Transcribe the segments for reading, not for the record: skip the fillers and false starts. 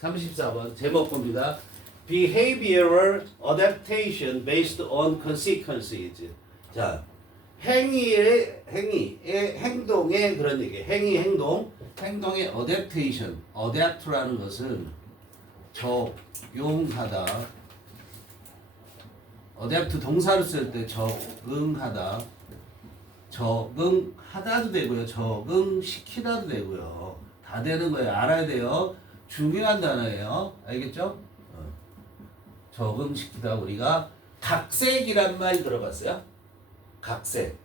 34번 제목 봅니다. Behavioral adaptation based on consequences. 자, 행동의 그런 얘기. 행동의 adaptation. adapt라는 것은 적용하다. adapt 동사를 쓸 때 적응하다. 적응하다도 되고요. 적응시키다도 되고요. 다 되는 거예요. 알아야 돼요. 중요한 단어예요. 알겠죠? 적응시키다. 우리가 각색이란 말 들어봤어요? 각색.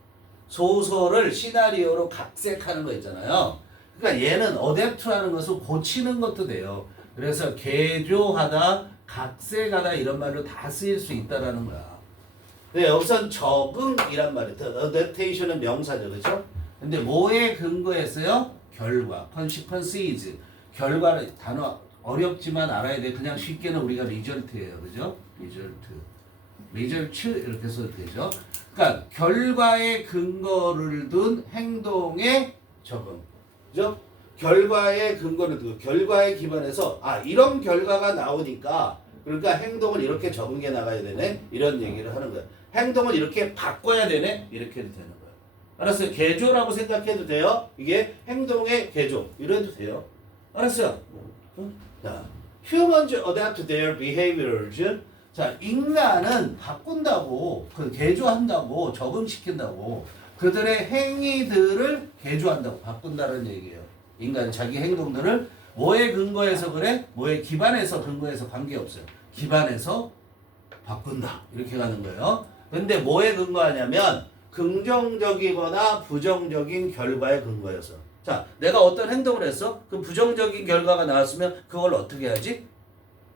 소설을 시나리오로 각색하는 거 있잖아요. 그러니까 얘는 어댑트라는 것은 고치는 것도 돼요. 그래서 개조하다, 각색하다 이런 말로 다 쓰일 수 있다라는 거야. 근데 여기선 적응이란 말이 adaptation은 명사죠. 그렇죠? 근데 뭐에 근거해서요? 결과, consequences. 결과를 단어 어렵지만 알아야 돼. 그냥 쉽게는 우리가 result예요. 그죠? result 이렇게 써도 되죠. 그러니까 결과에 근거를 둔 행동의 적응. 그죠? 결과에 근거를 두고 결과에 기반해서 이런 결과가 나오니까 그러니까 행동을 이렇게 적응해 나가야 되네. 이런 얘기를 하는 거야. 행동을 이렇게 바꿔야 되네. 이렇게 해도 되는 거야. 알았어요? 개조라고 생각해도 돼요. 이게 행동의 개조. 이래도 돼요. 알았어요? 자, humans adapt their behaviors. 자, 인간은 바꾼다고, 개조한다고, 적응시킨다고, 그들의 행위들을 개조한다고, 바꾼다는 얘기예요. 인간은 자기 행동들을 뭐에 근거해서 그래? 뭐에 기반해서 근거해서 관계없어요. 기반해서 바꾼다. 이렇게 가는 거예요. 근데 뭐에 근거하냐면 긍정적이거나 부정적인 결과에 근거해서. 자, 내가 어떤 행동을 했어? 그 부정적인 결과가 나왔으면 그걸 어떻게 해야지?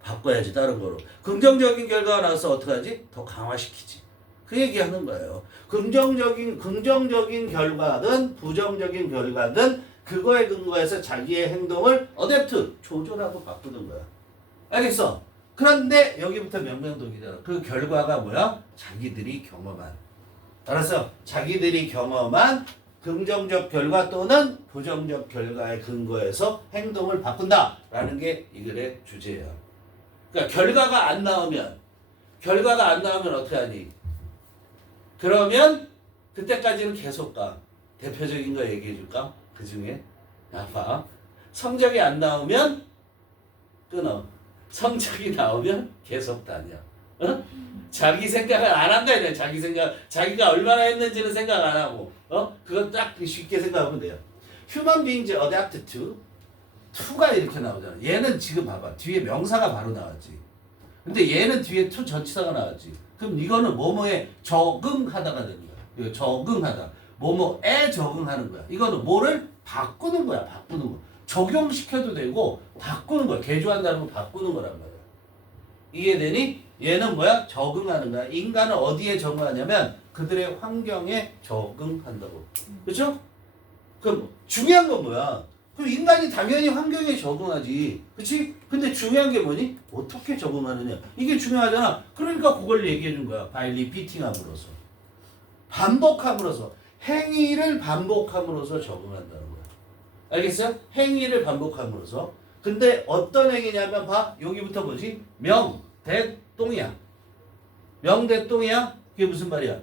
바꿔야지, 다른 거로. 긍정적인 결과가 나와서 어떻게 하지? 더 강화시키지. 그 얘기하는 거예요. 긍정적인 결과든 부정적인 결과든 그거에 근거해서 자기의 행동을 어댑트, 조절하고 바꾸는 거야. 알겠어? 그런데 여기부터 명명독이잖아. 그 결과가 뭐야? 자기들이 경험한. 알았어? 자기들이 경험한 긍정적 결과 또는 부정적 결과에 근거해서 행동을 바꾼다라는 게 이 글의 주제야. 그러니까 결과가 안 나오면 어떻게 하니? 그러면 그때까지는 계속 가. 대표적인 거 얘기해 줄까? 그 중에 봐. 성적이 안 나오면 끊어. 성적이 나오면 계속 다녀. 어? 자기 생각을 안 한다 이래. 자기가 얼마나 했는지는 생각 안 하고. 그거 딱 쉽게 생각하면 돼요. Human beings adapt to가 이렇게 나오잖아. 얘는 지금 봐봐. 뒤에 명사가 바로 나왔지. 근데 얘는 뒤에 to 전치사가 나왔지. 그럼 이거는 뭐뭐에 적응하다가 되는 거야. 적응하다. 뭐뭐에 적응하는 거야. 이거는 뭐를 바꾸는 거야. 바꾸는 거. 적용시켜도 되고 바꾸는 거야. 개조한다는 건 바꾸는 거란 말이야. 이해되니? 얘는 뭐야? 적응하는 거야. 인간은 어디에 적응하냐면 그들의 환경에 적응한다고. 그렇죠? 그럼 중요한 건 뭐야? 그럼 인간이 당연히 환경에 적응하지. 그렇지? 근데 중요한 게 뭐니? 어떻게 적응하느냐. 이게 중요하잖아. 그러니까 그걸 얘기해 준 거야. by repeating 함으로써. 반복함으로써. 행위를 반복함으로써 적응한다는 거야. 알겠어요? 행위를 반복함으로써. 근데 어떤 행위냐면 봐. 여기부터 뭐지? 명대똥이야. 명대똥이야? 그게 무슨 말이야?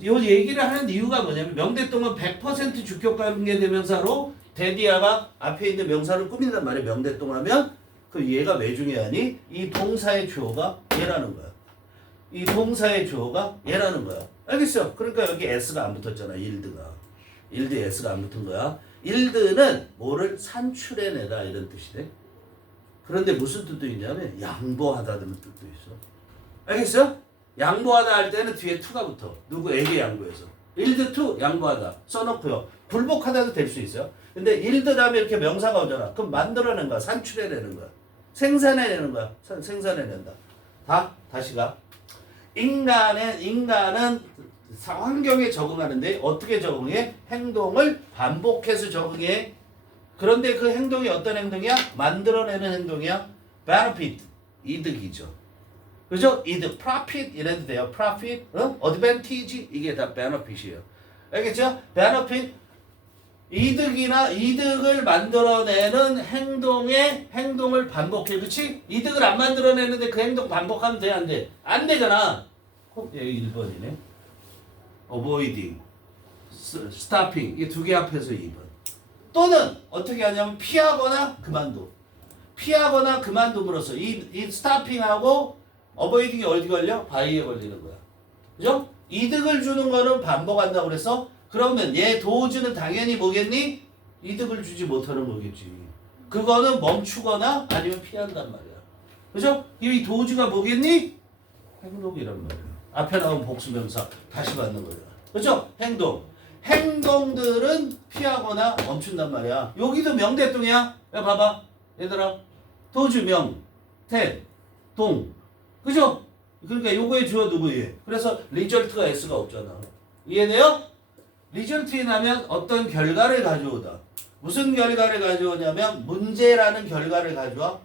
이 얘기를 하는 이유가 뭐냐면 명대똥은 100% 주격관계 대명사로 대디아가 앞에 있는 명사를 꾸민단 말이야. 명대똥 하면 그 얘가 왜 중요하니? 이 동사의 주어가 얘라는 거야. 이 동사의 주어가 얘라는 거야. 알겠어? 그러니까 여기 s가 안 붙었잖아. 일드 s가 안 붙은 거야. 일드는 뭐를 산출해내다 이런 뜻이 돼. 그런데 무슨 뜻도 있냐면 양보하다는 뜻도 있어. 알겠어요? 양보하다 할 때는 뒤에 to가 붙어. 누구에게 양보해서. 일드 to 양보하다 써놓고요. 불복하다도 될 수 있어요. 근데 일드 다음에 이렇게 명사가 오잖아. 그럼 만들어낸 거야. 산출해내는 거야. 생산해내는 거야. 생산해낸다. 다시 가. 인간은 환경에 적응하는데 어떻게 적응해? 행동을 반복해서 적응해. 그런데 그 행동이 어떤 행동이야? 만들어내는 행동이야. benefit, 이득이죠. 그죠? 이득, profit 이래도 돼요. profit, advantage 이게 다 benefit이에요. 알겠죠? benefit 이득을 만들어내는 행동을 반복해. 그치? 이득을 안 만들어내는데 그 행동 반복하면 돼, 안 돼? 안 되잖아. 여기 1번이네. avoiding, stopping. 이 두 개 합해서 2번. 또는 어떻게 하냐면 피하거나 그만둬. 피하거나 그만둠으로써 이 stopping하고 avoiding이 어디 걸려? by에 걸리는 거야. 그죠? 이득을 주는 거는 반복한다고 그래서 그러면 얘 도주는 당연히 뭐겠니? 이득을 주지 못하는 거겠지. 그거는 멈추거나 아니면 피한단 말이야. 그죠? 이 도주가 뭐겠니? 행동이란 말이야. 앞에 나온 복수명사 다시 받는 거야. 그죠? 행동들은 피하거나 멈춘단 말이야. 여기도 명대동이야. 야 봐봐. 얘들아. 도주 동. 그죠? 그러니까 요거에 주어 누구예? 그래서 리절트가 S가 없잖아. 이해돼요? 리절트에 나면 어떤 결과를 가져오다. 무슨 결과를 가져오냐면 문제라는 결과를 가져와.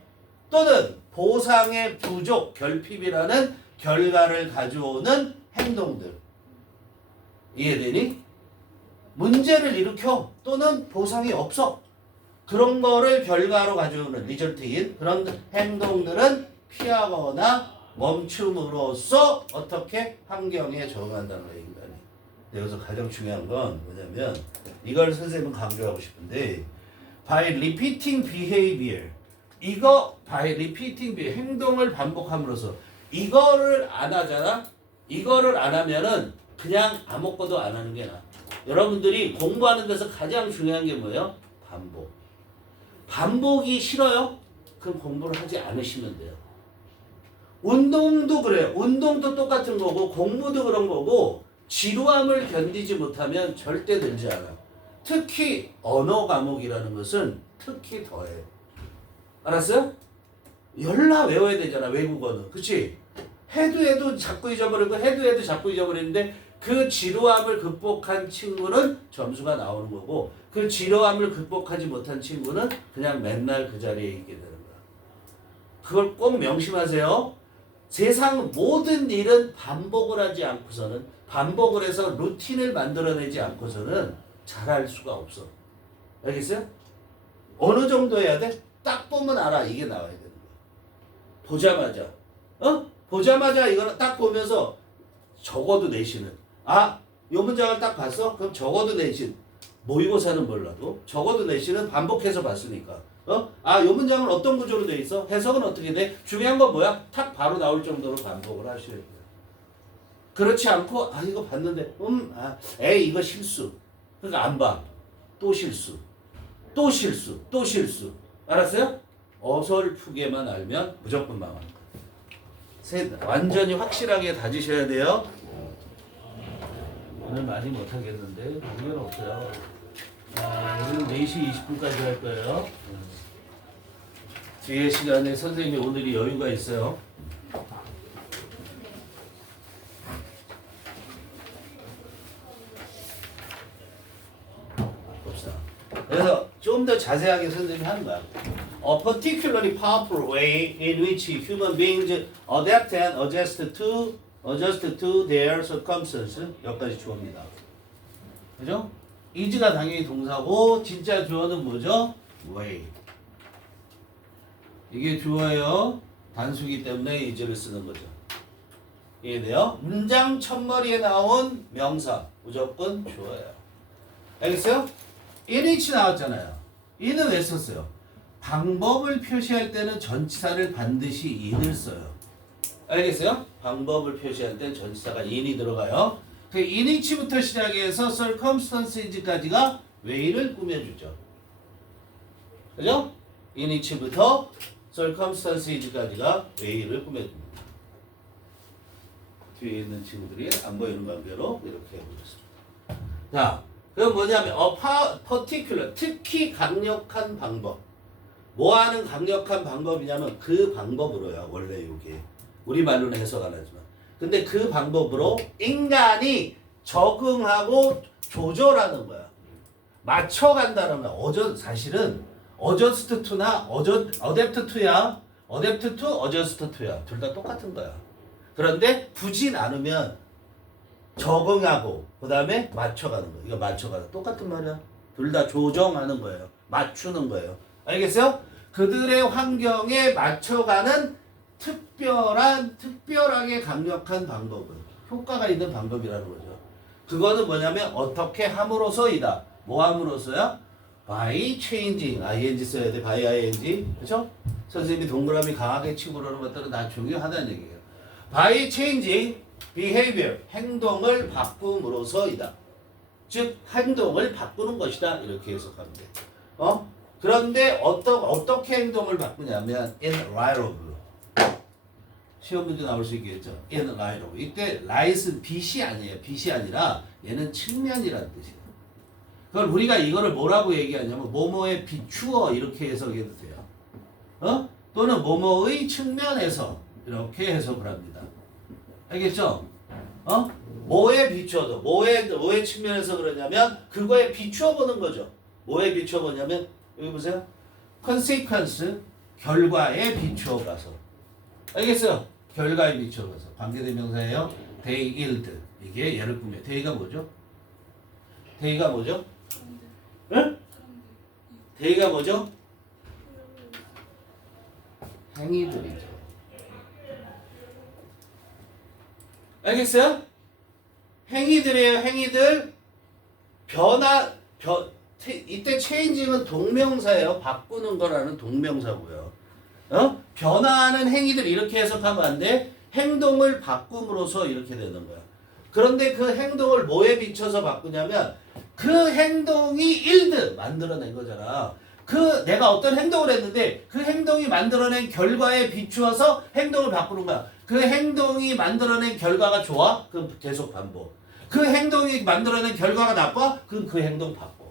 또는 보상의 부족, 결핍이라는 결과를 가져오는 행동들. 이해되니? 문제를 일으켜 또는 보상이 없어. 그런 거를 결과로 가져오는 리절트인 그런 행동들은 피하거나 멈춤으로써 어떻게 환경에 적응한다는 거예요, 인간이. 여기서 가장 중요한 건 뭐냐면 이걸 선생님은 강조하고 싶은데 by repeating behavior by repeating behavior 행동을 반복함으로써 이거를 안 하잖아. 이거를 안 하면은 그냥 아무것도 안 하는 게 나아. 여러분들이 공부하는 데서 가장 중요한 게 뭐예요? 반복이 싫어요? 그럼 공부를 하지 않으시면 돼요. 운동도 그래요. 운동도 똑같은 거고 공부도 그런 거고 지루함을 견디지 못하면 절대 늘지 않아. 특히 언어 과목이라는 것은 특히 더해. 알았어요? 열나 외워야 되잖아. 외국어는. 그치? 해도 자꾸 잊어버리고 해도 자꾸 잊어버리는데 그 지루함을 극복한 친구는 점수가 나오는 거고 그 지루함을 극복하지 못한 친구는 그냥 맨날 그 자리에 있게 되는 거야. 그걸 꼭 명심하세요. 세상 모든 일은 반복을 하지 않고서는 반복을 해서 루틴을 만들어내지 않고서는 잘할 수가 없어. 알겠어요? 어느 정도 해야 돼? 딱 보면 알아. 이게 나와야 되는 거야. 보자마자 이거는 딱 보면서 적어도 내신은 요 문장을 딱 봤어? 그럼 적어도 내신 모의고사는 몰라도 적어도 내신은 반복해서 봤으니까 요 문장은 어떤 구조로 돼 있어? 해석은 어떻게 돼? 중요한 건 뭐야? 탁 바로 나올 정도로 반복을 하셔야 돼요. 그렇지 않고 이거 봤는데 이거 실수. 그러니까 안 봐. 또 실수. 알았어요? 어설프게만 알면 무조건 망합니다. 완전히 확실하게 다지셔야 돼요. 오늘 많이 못하겠는데 관계는 없어요. 오늘 4시 20분까지 할 거예요. 뒤에 시간에 선생님이 오늘이 여유가 있어요. 봅시다. 그래서 좀 더 자세하게 선생님이 하는 거야. A particularly powerful way in which human beings adapt and adjust to their circumstances. 여기까지 주어입니다. 그죠? is가 당연히 동사고 진짜 주어는 뭐죠? way. 이게 주어예요. 단수기 때문에 is를 쓰는 거죠. 이해돼요? 문장 첫머리에 나온 명사 무조건 주어예요. 알겠어요? 1H 나왔잖아요. 이는 왜 썼어요? 방법을 표시할 때는 전치사를 반드시 in을 써요. 알겠어요? 방법을 표시할 때는 전치사가 in이 들어가요. 그 in이치부터 시작해서 circumstances까지가 way를 꾸며주죠. 그죠? in이치부터 circumstances까지가 way를 꾸며줍니다. 뒤에 있는 친구들이 안 보이는 관계로 이렇게 해보겠습니다. 자, 그럼 뭐냐면 particular, 특히 강력한 방법. 뭐 하는 강력한 방법이냐면 그 방법으로요. 원래 이게 우리말로는 해석 안 하지만 근데 그 방법으로 인간이 적응하고 조절하는 거야. 맞춰간다는 거야. 사실은 adjust to나 adapt to야. adapt to, adjust to야. 둘 다 똑같은 거야. 그런데 굳이 나누면 적응하고 그 다음에 맞춰가는 거야. 이거 맞춰가는 똑같은 말이야. 둘 다 조정하는 거예요. 맞추는 거예요. 알겠어요? 그들의 환경에 맞춰가는 특별하게 강력한 방법은 효과가 있는 방법이라는 거죠. 그거는 뭐냐면 어떻게 함으로써이다. 뭐 함으로써요? by changing. ing 써야 돼. by ing. 그렇죠? 선생님이 동그라미 강하게 치고 그러는 것들은 다 중요하다는 얘기예요. by changing behavior. 행동을 바꿈으로써이다. 즉 행동을 바꾸는 것이다. 이렇게 해석하면 돼. 그런데 어떻게 행동을 바꾸냐면 in light of. 시험 문제 나올 수 있겠죠. in light of. 이때 light은 빛이 아니에요. 빛이 아니라 얘는 측면이라는 뜻이에요. 그걸 우리가 이거를 뭐라고 얘기하냐면 뭐뭐에 비추어 이렇게 해석해도 돼요. 또는 뭐뭐의 측면에서 이렇게 해석을 합니다. 알겠죠? 뭐에 비추어도 뭐의 측면에서 그러냐면 그거에 비추어 보는 거죠. 뭐에 비추어 보냐면 여기 보세요. consequence 결과에 비추어 가서. 알겠어요? 결과에 비추어 가서. 관계대명사예요. they yield. 이게 얘를 꾸며. they가 뭐죠? they가 뭐죠? 응? they가 뭐죠? 행위들이죠. 알겠어요? 행위들이에요. 행위들. 이때 changing은 동명사예요. 바꾸는 거라는 동명사고요. 변화하는 행위들 이렇게 해석하면 안 돼. 행동을 바꿈으로써 이렇게 되는 거야. 그런데 그 행동을 뭐에 비춰서 바꾸냐면 그 행동이 yield 만들어낸 거잖아. 내가 어떤 행동을 했는데 그 행동이 만들어낸 결과에 비추어서 행동을 바꾸는 거야. 그 행동이 만들어낸 결과가 좋아? 그럼 계속 반복. 그 행동이 만들어낸 결과가 나빠? 그럼 그 행동 바꿔.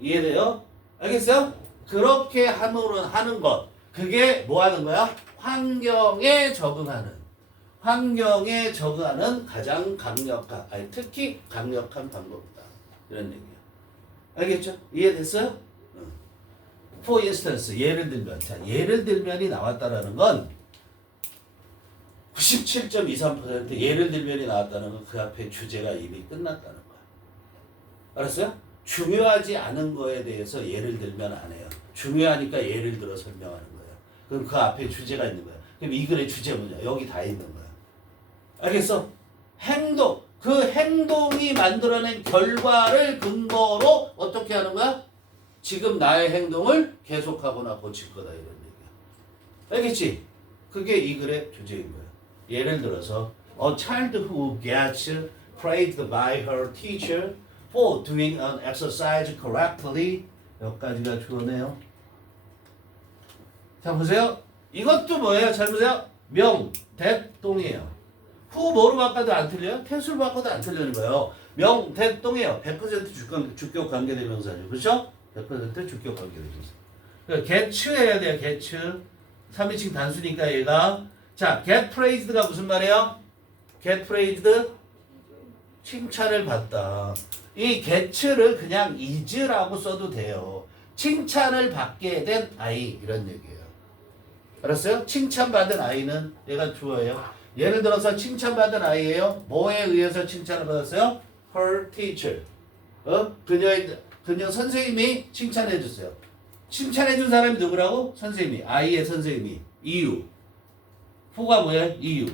이해돼요? 알겠어요? 그렇게 하는 것. 그게 뭐 하는 거야? 환경에 적응하는 가장 강력한, 특히 강력한 방법이다. 이런 얘기야. 알겠죠? 이해됐어요? For instance, 예를 들면. 자, 예를 들면이 나왔다라는 건 97.23% 예를 들면이 나왔다는 건 그 앞에 주제가 이미 끝났다는 거야. 알았어요? 중요하지 않은 거에 대해서 예를 들면 안 해요. 중요하니까 예를 들어 설명하는 거예요. 그럼 그 앞에 주제가 있는 거야. 그럼 이 글의 주제 뭐냐? 여기 다 있는 거야. 알겠어? 그 행동이 만들어낸 결과를 근거로 어떻게 하는 거야? 지금 나의 행동을 계속하거나 고칠 거다 이런 얘기야. 알겠지? 그게 이 글의 주제인 거야. 예를 들어서 A child who gets praised by her teacher for doing an exercise correctly. 여기까지가 주어네요. 자 보세요. 이것도 뭐예요? 잘 보세요. 명, 대, 동이에요. 후 뭐로 바꿔도 안 틀려요? 태수로 바꿔도 안 틀리는 거예요. 명, 대, 동이에요. 100% 주격 관계대명사죠. 그렇죠? 100% 주격 관계대명사. 그러니까 get 해야 돼요. get. 3인칭 단수니까 얘가. 자, get praised가 무슨 말이에요? get praised 칭찬을 받다. 이 get를 그냥 is라고 써도 돼요. 칭찬을 받게 된 아이 이런 얘기예요. 알았어요? 칭찬받은 아이는 얘가 주어예요. 예를 들어서 칭찬받은 아이예요. 뭐에 의해서 칭찬을 받았어요? Her teacher. 그녀 선생님이 칭찬해 줬어요. 칭찬해 준 사람이 누구라고? 선생님이. 아이의 선생님이. 이유. 후가 뭐야? 이유.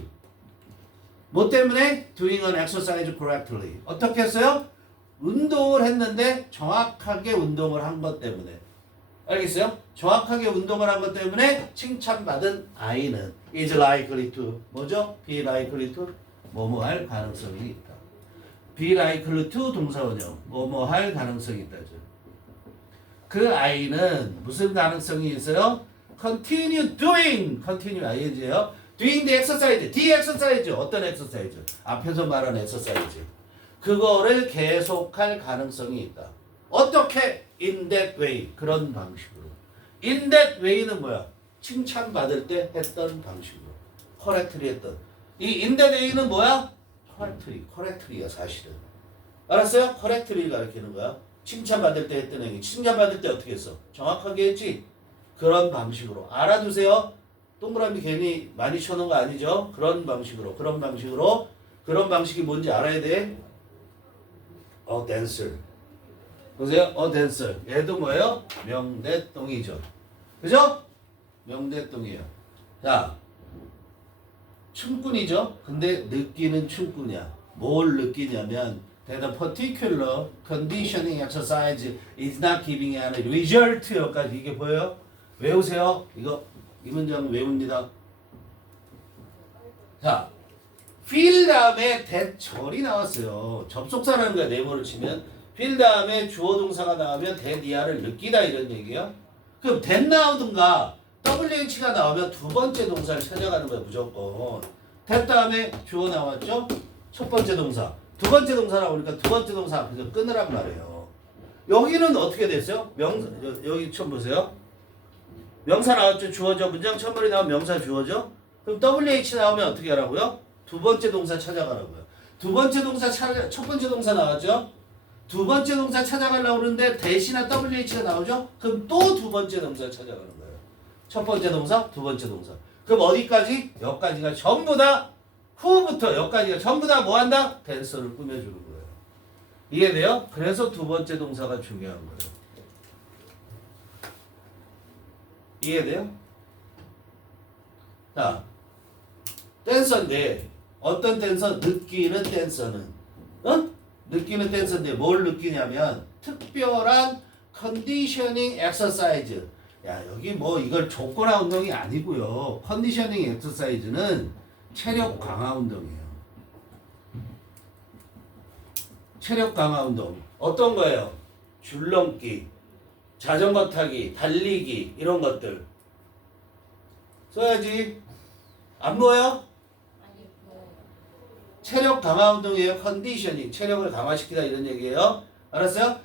뭐 때문에? Doing an exercise correctly. 어떻게 했어요? 운동을 했는데 정확하게 운동을 한 것 때문에. 알겠어요? 정확하게 운동을 한 것 때문에 칭찬받은 아이는 is likely to 뭐죠? be likely to 뭐뭐 할 가능성이 있다. be likely to 동사원형 뭐뭐 할 가능성이 있다죠. 그 아이는 무슨 가능성이 있어요? continue ing예요. doing the exercise. the exercise. 어떤 exercise? 앞에서 말한 exercise. 그거를 계속할 가능성이 있다. 어떻게? in that way. 그런 방식으로. in that way는 뭐야? 칭찬받을 때 했던 방식으로. correctly 했던. 이 in that way는 뭐야? correctly야 사실은. 알았어요? correctly 가르치는 거야. 칭찬받을 때 했던 행위. 칭찬받을 때 어떻게 했어? 정확하게 했지? 그런 방식으로. 알아두세요. 동그라미 괜히 많이 쳐놓은 거 아니죠? 그런 방식으로. 그런 방식이 뭔지 알아야 돼. dancer. 보세요. 댄서. 얘도 뭐예요? 명대동이죠. 그죠? 명대동이에요. 자, 춤꾼이죠. 근데 느끼는 춤꾼이야. 뭘 느끼냐면 that a particular conditioning exercise is not giving an result 여기까지 이게 보여요? 외우세요. 이거 이 문장 외웁니다. 자, feel 다음에 대절이 나왔어요. 접속사라는 거야. 네모를 치면 feel 다음에 주어 동사가 나오면 대니아를 느끼다 이런 얘기예요. 그럼 that 나오든가 WH가 나오면 두 번째 동사를 찾아가는 거야 무조건. that 다음에 주어 나왔죠? 첫 번째 동사. 두 번째 동사 나오니까 두 번째 동사 앞에서 끊으란 말이에요. 여기는 어떻게 됐어요? 여기 처음 보세요. 명사 나왔죠? 주어죠? 문장 첫머리 나오면 명사 주어죠? 그럼 WH 나오면 어떻게 하라고요? 두 번째 동사 찾아가라고요. 두 번째 동사 첫 번째 동사 나왔죠? 두 번째 동사 찾아가려고 그러는데 대신에 WH가 나오죠? 그럼 또 두 번째 동사 찾아가는 거예요. 첫 번째 동사, 두 번째 동사. 그럼 어디까지? 여기까지가 전부 다 후부터 여기까지가 전부 다 뭐 한다? 댄서를 꾸며주는 거예요. 이해돼요? 그래서 두 번째 동사가 중요한 거예요. 이해돼요? 자, 댄서인데 어떤 댄서? 느끼는 댄서는 느끼는 댄서인데 뭘 느끼냐면 특별한 컨디셔닝 엑서사이즈. 야, 여기 뭐 이걸 조건화 운동이 아니고요. 컨디셔닝 엑서사이즈는 체력 강화 운동이에요. 체력 강화 운동. 어떤 거예요? 줄넘기, 자전거 타기, 달리기 이런 것들. 써야지. 안 보여? 체력 강화 운동이에요. 컨디셔닝. 체력을 강화시키다 이런 얘기예요. 알았어요?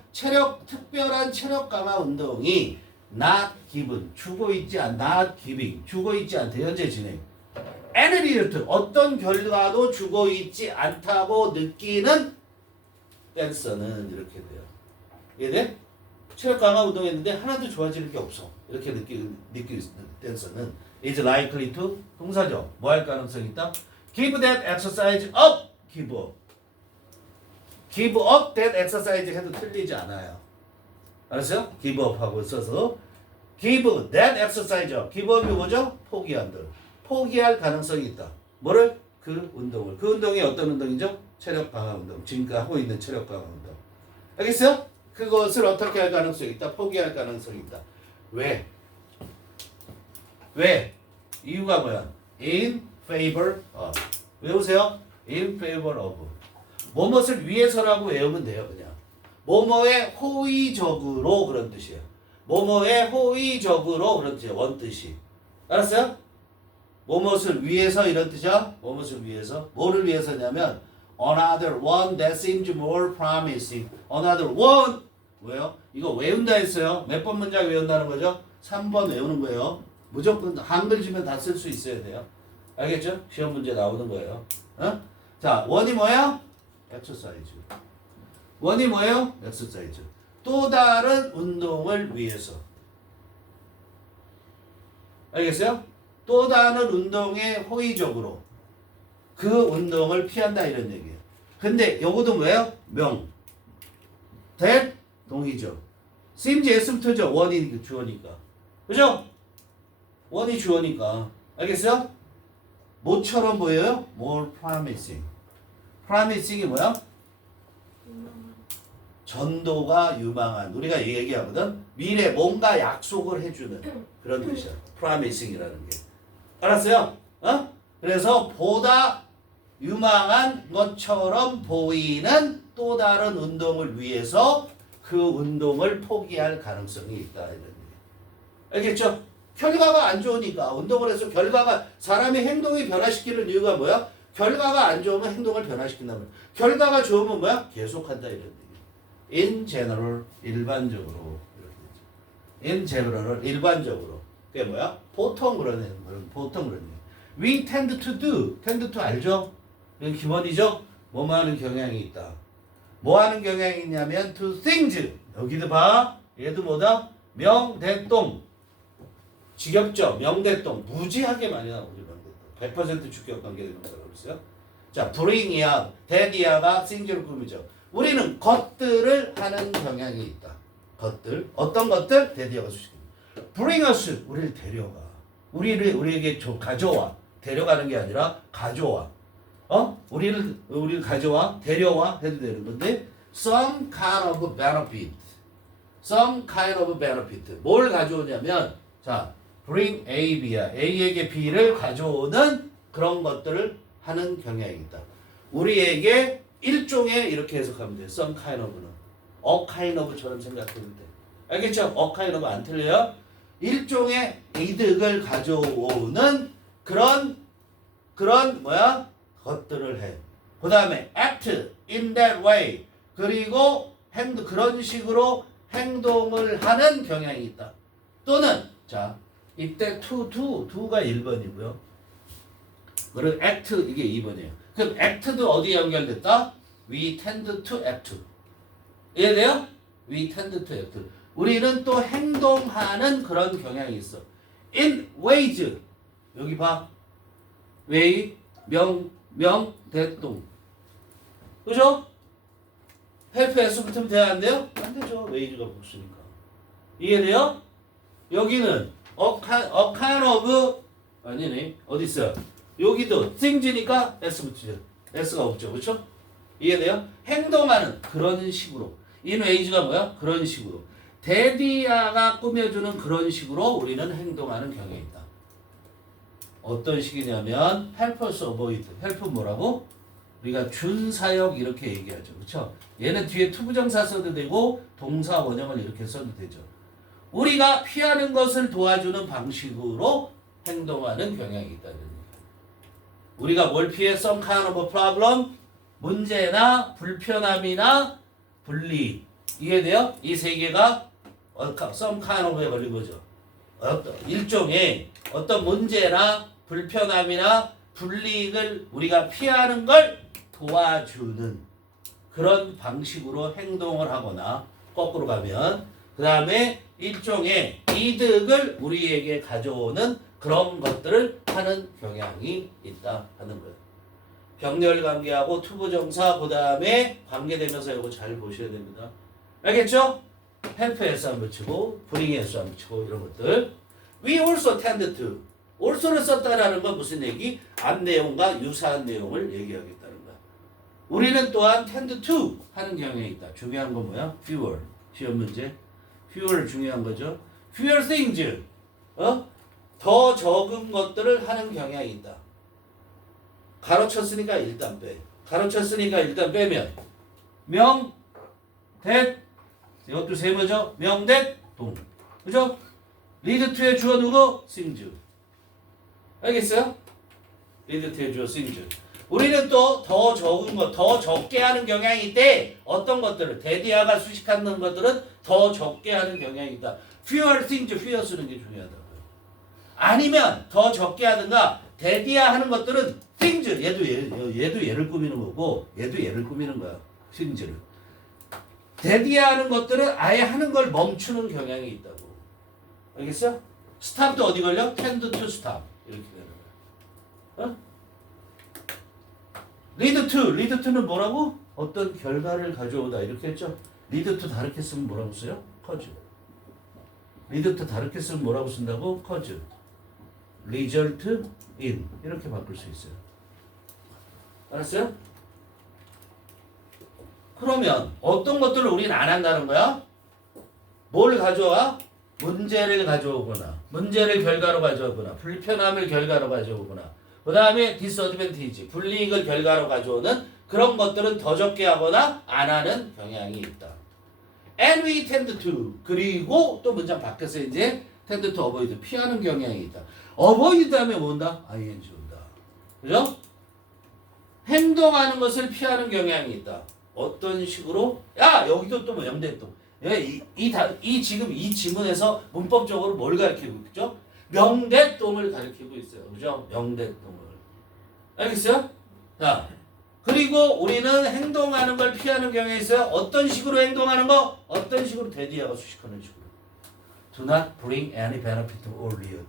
특별한 체력 강화 운동이 not given. 주고 있지 않, not giving. 주고 있지 않대. 현재 진행. any result. 어떤 결과도 주고 있지 않다고 느끼는 댄서는 이렇게 돼요. 이해돼? 체력 강화 운동했는데 하나도 좋아지는 게 없어. 이렇게 느끼는 댄서는 is likely to 동사죠. 뭐 할 가능성이 있다? Give that exercise up. Give up. Give up that exercise 해도 틀리지 않아요. 알았어요? Give up 하고 써서 Give that exercise up. Give up이 뭐죠? 포기한다. 포기할 가능성이 있다. 뭐를? 그 운동을. 그 운동이 어떤 운동이죠? 체력 강화 운동. 지금까지 하고 있는 체력 강화 운동. 알겠어요? 그것을 어떻게 할 가능성이 있다? 포기할 가능성이 있다. 왜? 왜? 이유가 뭐야? In favor of. 외우세요. In favor of. 뭐뭇을 위해서라고 외우면 돼요. 그냥. 뭐뭐에 호의적으로 그런 뜻이에요. 뭐뭐에 호의적으로 그런 뜻이에요. 원뜻이. 알았어요? 뭐뭇을 위해서 이런 뜻이야. 뭐뭇을 위해서. 뭐를 위해서냐면 another one that seems more promising. another one. 왜요? 이거 외운다 했어요. 몇 번 문장 외운다는 거죠? 3번 외우는 거예요. 무조건 한글 지면 다 쓸 수 있어야 돼요. 알겠죠? 시험 문제 나오는 거예요. 어? 자, 원이 뭐예요? 엑서사이즈. 원이 뭐예요? 엑서사이즈. 또 다른 운동을 위해서. 알겠어요? 또 다른 운동에 호의적으로 그 운동을 피한다 이런 얘기예요. 근데 요거도 뭐예요? 명. that 동이죠. seems s부터죠. 원이 주어니까. 그죠? 원이 주어니까. 알겠어요? 뭐처럼 보여요? more promising. promising이 뭐야? 전도가 유망한. 우리가 얘기하거든. 미래 뭔가 약속을 해주는 그런 뜻이야. promising이라는 게. 알았어요? 어? 그래서 보다 유망한 것처럼 보이는 또 다른 운동을 위해서 그 운동을 포기할 가능성이 있다. 이런 얘기. 알겠죠? 결과가 안 좋으니까 운동을 해서 결과가 사람의 행동이 변화시키는 이유가 뭐야? 결과가 안 좋으면 행동을 변화시킨다는 거야. 결과가 좋으면 뭐야? 계속한다 이런 얘기. In general 일반적으로 이렇게 되죠. In general 일반적으로. 그게 뭐야? 보통 그런 보통 그런 얘기. We tend to do. tend to 알죠? 이건 기본이죠? 뭐뭐 하는 경향이 있다. 뭐 하는 경향이 있냐면 to things. 여기도 봐. 얘도 뭐다? 명대동. 지겹죠? 명대동. 무지하게 많이 나오죠. 명대동. 100% 주격 관계대명사라고 그랬어요. 자, bring out. that 이하가 thing를 꾸미죠. 우리는 것들을 하는 경향이 있다. 것들. 어떤 것들? 데디어가 수식입니다. Bring us. 우리를 데려가. 우리에게 가져와. 데려가는 게 아니라 가져와. 우리를 가져와. 데려와. 해도 되는 건데 some kind of benefit. some kind of benefit. 뭘 가져오냐면 자, bring A, B야. A에게 B를 가져오는 그런 것들을 하는 경향이 있다. 우리에게 일종의 이렇게 해석하면 돼요. some kind of는 a kind of처럼 생각해도 돼. 알겠죠? a kind of 안 틀려요? 일종의 이득을 가져오는 그런 것들을 해. 그 다음에 act in that way. 그리고 그런 식으로 행동을 하는 경향이 있다. 또는 자 이때 to가 1번이고요. 그리고 act 이게 2번이에요. 그럼 act도 어디에 연결됐다? We tend to act. 이해돼요? We tend to act. 우리는 또 행동하는 그런 경향이 있어. In ways. 여기 봐. way, 대동. 그죠? help s 붙으면 돼야 안 돼요? 안 되죠. ways가 복수니까. 이해돼요? 여기는 a kind of 아니네. 어디 있어요? 여기도 things니까 s 붙이죠. s가 없죠. 그렇죠? 이해돼요? 행동하는 그런 식으로. in ways가 뭐야? 그런 식으로. 데디아가 꾸며주는 그런 식으로 우리는 행동하는 경향이 있다. 어떤 식이냐면 help us avoid. help 뭐라고? 우리가 준사역 이렇게 얘기하죠. 그렇죠? 얘는 뒤에 투부정사 써도 되고 동사 원형을 이렇게 써도 되죠. 우리가 피하는 것을 도와주는 방식으로 행동하는 경향이 있다는 얘기예요. 우리가 뭘 피해? some kind of problem. 문제나 불편함이나 분리. 이해돼요? 이 세 개가 some kind of에 걸린 거죠. 일종의 어떤 문제나 불편함이나 불이익을 우리가 피하는 걸 도와주는 그런 방식으로 행동을 하거나 거꾸로 가면 그 다음에 일종의 이득을 우리에게 가져오는 그런 것들을 하는 경향이 있다 하는 거예요. 병렬 관계하고 투부정사 그 다음에 관계되면서 이거 잘 보셔야 됩니다. 알겠죠? help s 안 붙이고 bring s 안 붙이고 이런 것들. We also tend to. also를 썼다라는 건 무슨 얘기? 앞 내용과 유사한 내용을 얘기하겠다는 거야. 우리는 또한 tend to 하는 경향이 있다. 중요한 건 뭐야? fewer. 시험 문제. fewer 중요한 거죠. fewer things. 더 적은 것들을 하는 경향이 있다. 가로쳤으니까 일단 빼. 가로쳤으니까 일단 빼면 명, 대 이것도 세모죠. 명, 대, 동. 그죠? 리드 투의 주어 누구? things. 알겠어요? 리드 투의 주어 things. 우리는 또 더 적은 것, 더 적게 하는 경향이 있대. 어떤 것들을 데디아가 수식하는 것들은 더 적게 하는 경향이 있다. fewer things, fewer 쓰는 게 중요하다고요. 아니면 더 적게 하든가 데디아 하는 것들은 things. 얘도 얘를 꾸미는 거고 얘도 얘를 꾸미는 거야. things를. 데디아 하는 것들은 아예 하는 걸 멈추는 경향이 있다고. 알겠어? stop도 어디 걸려? tend to stop. 이렇게 되는 거야. lead to는 뭐라고? 어떤 결과를 가져오다 이렇게 했죠. lead to 다르게 쓰면 뭐라고 써요? cause. lead to 다르게 쓰면 뭐라고 쓴다고? cause. result in 이렇게 바꿀 수 있어요. 알았어요? 그러면 어떤 것들을 우리는 안 한다는 거야? 뭘 가져와? 문제를 가져오거나 문제를 결과로 가져오거나 불편함을 결과로 가져오거나 그 다음에 disadvantage, 불이익을 결과로 가져오는 그런 것들은 더 적게 하거나 안 하는 경향이 있다. And we tend to. 그리고 또 문장 바뀌어서 이제 tend to avoid, 피하는 경향이 있다. avoid 하면 뭔다? ing 온다. 그죠? 행동하는 것을 피하는 경향이 있다. 어떤 식으로? 야, 여기도 또 뭐 영대동. 지금 이 지문에서 문법적으로 뭘 가리키고 있죠? 명대동을 가리키고 있어요. 그죠? 명대동을. 알겠어요? 자, 그리고 우리는 행동하는 걸 피하는 경향이 있어요. 어떤 식으로 행동하는 거? 어떤 식으로 데디아가 수식하는 식으로. Do not bring any benefit or reward.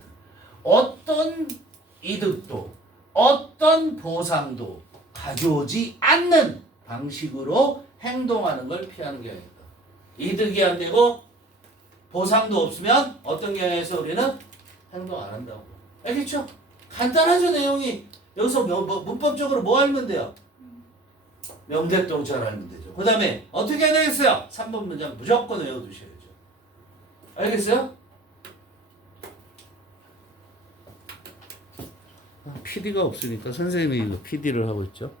어떤 이득도, 어떤 보상도 가져오지 않는 방식으로 행동하는 걸 피하는 경향이다. 이득이 안 되고 보상도 없으면 어떤 경향에서 우리는 행동 안 한다고. 알겠죠? 간단하죠, 내용이. 여기서 문법적으로 뭐 알면 돼요? 명대동사를 알면 되죠. 그 다음에 어떻게 해야 되겠어요? 3번 문장 무조건 외워두셔야죠. 알겠어요? PD가 없으니까 선생님이 이거 PD를 하고 있죠.